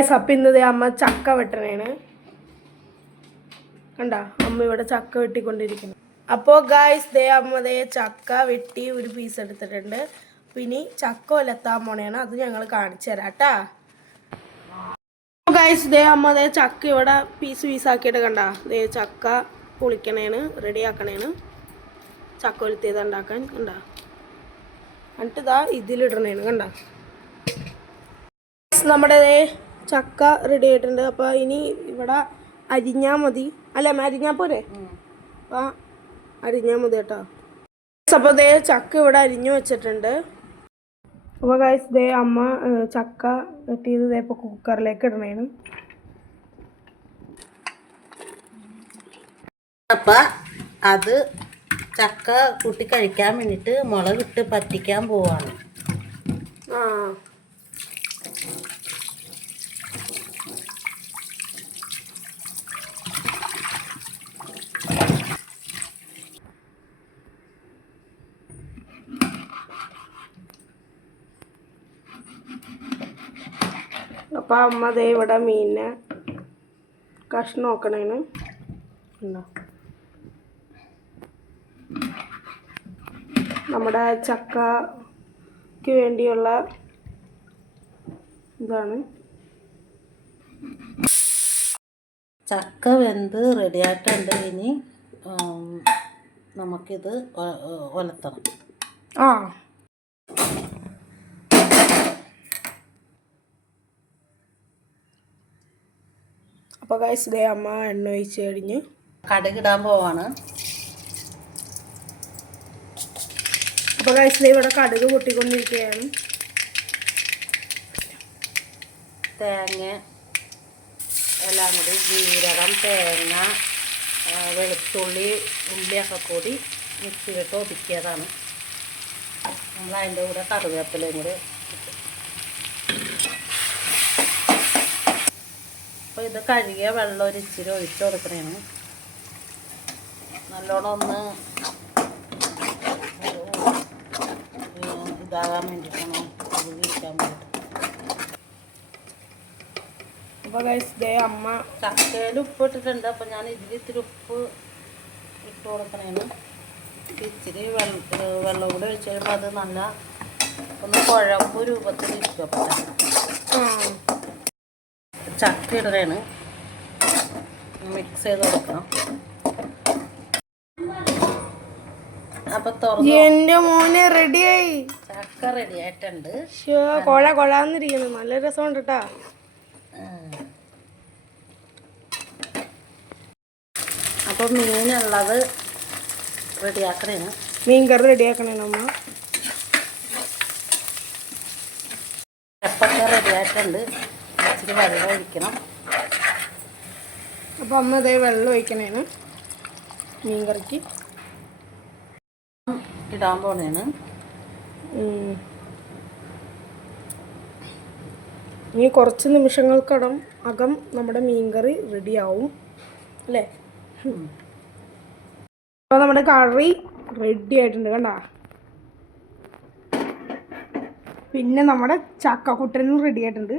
Guys, അപ്പൊ ഇന്നത് അമ്മ ചക്ക വെട്ടണേണ്. കണ്ട? അമ്മ ഇവിടെ ചക്ക വെട്ടിക്കൊണ്ടിരിക്കുന്നു. അപ്പോൾ ഗായ്സ് ദേ അമ്മ ദേ ചക്ക വെട്ടി ഒരു പീസ് എടുത്തിട്ടുണ്ട്. പിന്നെ ചക്ക ഒലത്താൻ പോണേണ്. അത് ഞങ്ങൾ കാണിച്ചു തരാം കേട്ടാ. ഗായ്സ് ദേ അമ്മ ദേ ചക്ക ഇവിടെ പീസ് പീസാക്കിയിട്ട് കണ്ട? ദേ ചക്ക പൊളിക്കണേണ് റെഡി ആക്കണേണ്. ചക്ക ഒലത്തിയത് ഉണ്ടാക്കാൻ കണ്ട? എന്നിട്ട് ഇതാ ഇതിലിടണേണ് കണ്ട? നമ്മുടെ ചക്ക റെഡി ആയിട്ടുണ്ട്. അപ്പോൾ ഇനി ഇവിടെ അരിഞ്ഞാൽ മതി. അല്ല അരിഞ്ഞാ അരിഞ്ഞാൽ പോരെ അപ്പം അരിഞ്ഞാൽ മതി കേട്ടോ. അപ്പോൾ ദേ ചക്ക ഇവിടെ അരിഞ്ഞു വെച്ചിട്ടുണ്ട്. അപ്പോൾ ഗൈസ് ദേ അമ്മ ചക്ക വെട്ടിയത് ദേ ഇപ്പോൾ കുക്കറിലേക്ക് ഇടണേണ്. അപ്പൊ അത് ചക്ക കൂട്ടി കഴിക്കാൻ വേണ്ടിട്ട് മുളകിട്ട് പറ്റിക്കാൻ പോവാണ്. ആ. അപ്പം അമ്മ ദേ ഇവിടെ മീനിനെ കഷ്ണം നോക്കണേന്. ഉണ്ടോ നമ്മുടെ ചക്കയ്ക്ക് വേണ്ടിയുള്ള ഇതാണ്. ചക്ക വെന്ത് റെഡിയായിട്ടുണ്ട്. ഇനി നമുക്കിത് ഒലത്തണം. ആ. അപ്പോൾ ഗൈസ് ഇതേ അമ്മ എണ്ണ ഒഴിച്ച് കഴിഞ്ഞ് കടുകിടാൻ പോവാണ്. അപ്പോൾ ഗൈസ് ഇതേ ഇവിടെ കടുക് പൊട്ടിക്കൊണ്ടിരിക്കുകയാണ്. തേങ്ങ എല്ലാം കൂടി ജീരകം തേങ്ങ വെളുത്തുള്ളി ഉള്ളിയൊക്കെ കൂടി മിക്സിയിലിട്ട് ഒതുക്കിയതാണ്. നമ്മൾ അതിന്റെ കൂടെ കറിവേപ്പിലയും കൂടി അപ്പോൾ ഇത് കഴുകിയ വെള്ളം ഒരു ഇച്ചിരി ഒഴിച്ചു കൊടുക്കണേന് നല്ലോണം ഒന്ന് ഇതാകാൻ വേണ്ടിയിട്ടാണ് കഴുകിയിരിക്കാൻ വേണ്ടിയിട്ട് അപ്പോൾ കാശ് അമ്മ ചക്കയിൽ ഉപ്പ് ഇട്ടിട്ടുണ്ട്. അപ്പോൾ ഞാൻ ഇതിൽ ഇത്തിരി ഉപ്പ് ഇട്ട് കൊടുക്കണേന് ഇച്ചിരി വെള്ളം വെള്ളം കൂടി കഴിയുമ്പോൾ അത് നല്ല ഒന്ന് കുഴമ്പ് രൂപത്തിൽ ഇരിക്കും ചക്ക ഇടുകയാണ് മിക്സ് ചെയ്ത് കൊടുക്കണം. എന്റെ തുറന്ന് മോനെ റെഡിയായി. ചക്ക റെഡി ആയിട്ടുണ്ട്. കൊള കൊഴ കൊഴാന്നിരിക്കുന്നു. നല്ല രസമുണ്ട് കേട്ടാ അപ്പൊ മീനുള്ളത് റെഡിയാക്കണേന്. മീൻ കറി റെഡിയാക്കണേ അമ്മ? ചപ്പൊക്കെ റെഡി ആയിട്ടുണ്ട്. ഇച്ചിരി വെള്ളം ഒഴിക്കണം. അപ്പോൾ അമ്മ ഇതേ വെള്ളം ഒഴിക്കണേന്. മീൻ കറിക്ക് ഇടാൻ പോണേന്. ഇനി കുറച്ച് നിമിഷങ്ങൾക്കടം അകം നമ്മുടെ മീൻകറി റെഡിയാവും. അല്ലേ? അപ്പോൾ നമ്മുടെ കറി റെഡി ആയിട്ടുണ്ട് കണ്ട? പിന്നെ നമ്മുടെ ചക്കക്കുട്ടനും റെഡി ആയിട്ടുണ്ട്.